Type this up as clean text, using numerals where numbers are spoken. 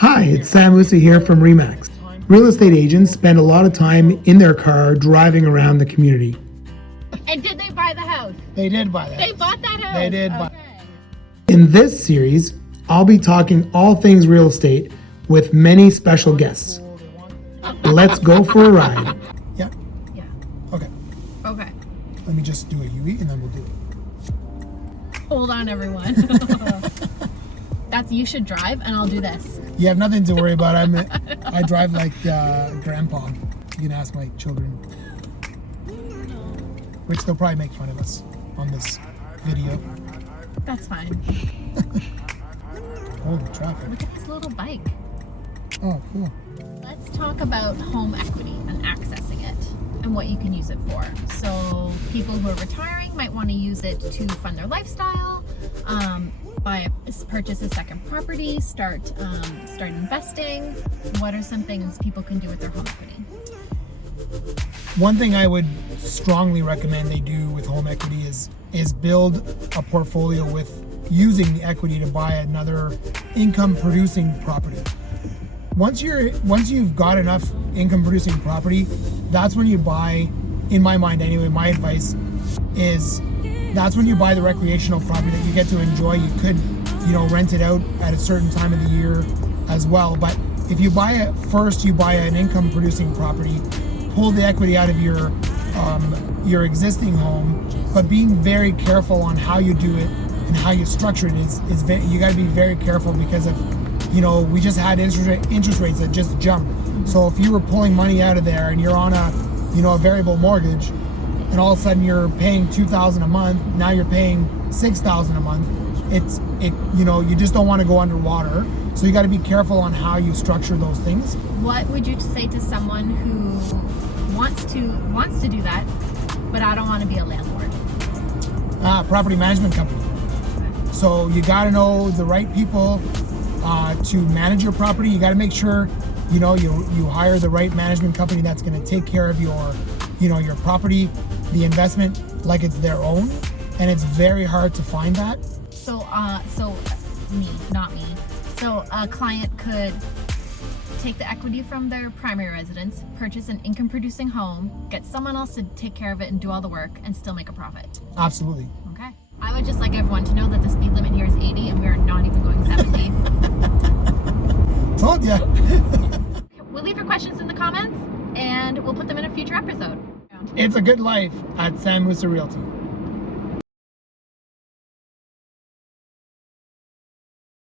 Hi, it's Sam Musa here from Remax. Real estate agents spend a lot of time in their car driving around the community. And did they buy the house? They did buy that. They bought that house? They did buy. Okay. In this series, I'll be talking all things real estate with many special guests. Let's go for a ride. Yeah. Yeah. Okay. Okay. Let me just do a UE and then we'll do it. Hold on, everyone. That's you should drive, and I'll do this. You have nothing to worry about. I drive like grandpa. You can ask my children, which they'll probably make fun of us on this video. That's fine. Holy traffic! Look at this little bike. Oh, cool. Let's talk about home equity and accessing it and what you can use it for. So people who are retiring might want to use it to fund their lifestyle, purchase a second property, start investing. What are some things people can do with their home equity? One thing I would strongly recommend they do with home equity is build a portfolio with using the equity to buy another income producing property. Once you've got enough income producing property, that's when you buy, in my mind anyway, my advice is that's when you buy the recreational property that you get to enjoy. You could, rent it out at a certain time of the year as well. But if you buy it first, you buy an income producing property, pull the equity out of your existing home, but being very careful on how you do it and how you structure it you got to be very careful because of, we just had interest rates that just jumped. So if you were pulling money out of there and you're on a variable mortgage, and all of a sudden you're paying $2,000 a month, now you're paying $6,000 a month. You just don't want to go underwater. So you got to be careful on how you structure those things. What would you say to someone who wants to do that, but I don't want to be a landlord? Property management company. So you got to know the right people to manage your property. You got to make sure you hire the right management company that's going to take care of your property, the investment like it's their own, and it's very hard to find that. Not me. So a client could take the equity from their primary residence, purchase an income producing home, get someone else to take care of it and do all the work, and still make a profit. Absolutely. Okay. I would just like everyone to know that the speed limit here is 80 and we are not even going 70. Told ya. We'll leave your questions in the comments and we'll put them in a future episode. It's a good life at Sam Musa Realty.